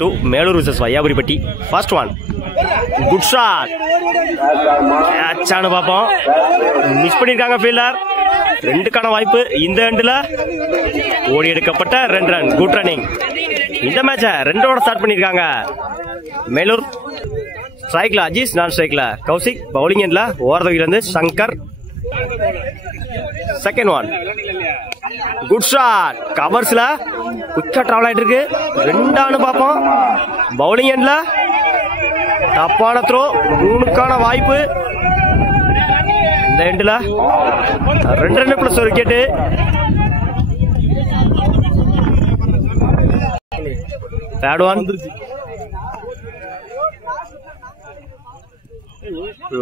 to Melur vs Vayyapuripatti. First one. Good shot. Catch ஆனு பாப்போம். Miss பண்ணிருக்காங்க fielder. ரெண்டுக்கான வாய்ப்பு இந்த எண்ட்ல ஓடி எடுக்கப்பட்ட 2 ரன். Good running. இந்த மேட்ச 2 ஸ்டார்ட் பண்ணிருக்காங்க. மேலூர் ஸ்ட்ரைக்ல அஜீஸ், நான் ஸ்ட்ரைக்ல கௌசிக், பவுலிங் எண்ட்ல ஓரதவில இருந்து Shankar. Second one. Good shot. கவர்ஸ்ல குயிக்கா டிராவல் ஆயிட்டு இருக்கு. ரெண்டானு பாப்போம். பவுலிங் எண்ட்ல தப்பான த்ரோ. 3க்கான வாய்ப்பு இந்த எண்ட்ல 2 ரன் பிளஸ் ஒரு விக்கெட். Third one.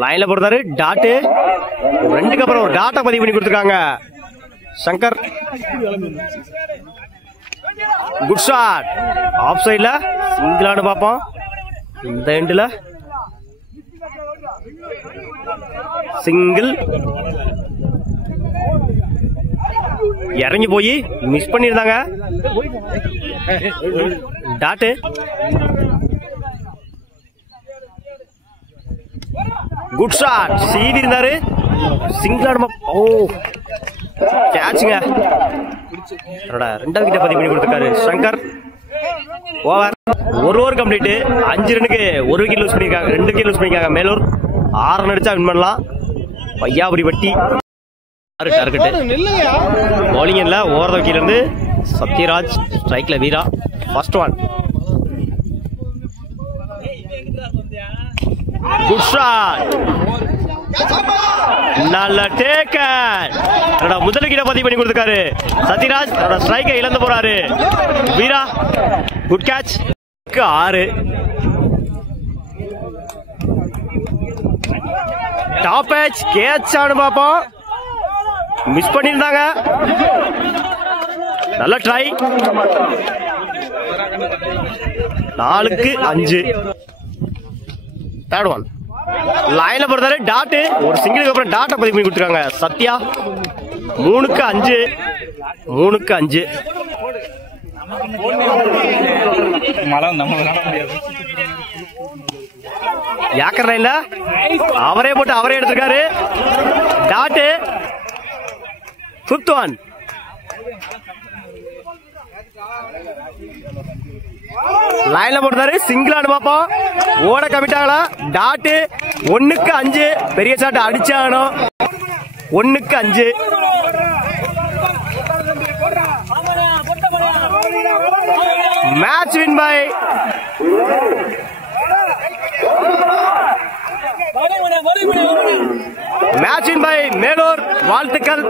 லைன்ல போடுறாரு. டாட்டு 2க்கு அப்புறம் ஒரு டாட்டா பதிவு பண்ணி கொடுத்துருக்காங்க சங்கர். Good shot. ஆஃப் சைட்ல சிங்கிளானு பாப்போம். இந்த எண்ட்ல சிங்கிள். இறங்கி போய் மிஸ் பண்ணிருந்தாங்க. டாட்டு. Good shot. சீவி இருந்தாரு. சிங்கிள். ஓ கேட்சுங்க. 2வது விக்கெட் பதிவு பண்ணி கொடுத்திருக்காரு சங்கர். ஓவர். ஒரு ஓவர் கம்ப்ளீட். 5 ரனுக்கு 1 விக்கெட் லூஸ் பண்ணிருக்காங்க. 2 விக்கெட் லூஸ் பண்ணிருக்காங்க மேலூர். 6 ரன் அடிச்சா வின் பண்ணலாம். வையாபுரிப்பட்டி 6 டார்கெட். பவுலிங் எண்ட்ல ஓரதவில இருந்து சத்யராஜ், ஸ்ட்ரைக்ல Veera. First one. Good shot. நல்ல டேக்கன். முதல் விக்கெட் பதிவு பண்ணி கொடுத்திருக்காரு சத்யராஜ். ஸ்ட்ரைக்கை இழந்து போறாரு Veera. Good catch. 6. Top edge catch ஆனு பாப்போம். மிஸ் பண்ணிருந்தாங்க. நல்ல ட்ரை. 4க்கு 5. Third one. லைன்ல போறாரு. டாட். ஒரு சிங்கிளுக்கு அப்புறம் டாட்டா பதிவு பண்ணி கொடுத்துருக்காங்க சத்யா. 3க்கு 5. 3க்கு 5. யாக்கர் லைன்ல அவரே போட்டு அவரே எடுத்திருக்காரு. டாட். Fifth one. லைன்ல போட்டாரு. சிங்கிளானு பாப்போம். ஓட கமிட்டாங்களா. டாட்டு. 1க்கு 5. பெரிய ஷாட் அடிச்சானோ. 1க்கு 5. Match win by Melur. வாழ்த்துக்கள்.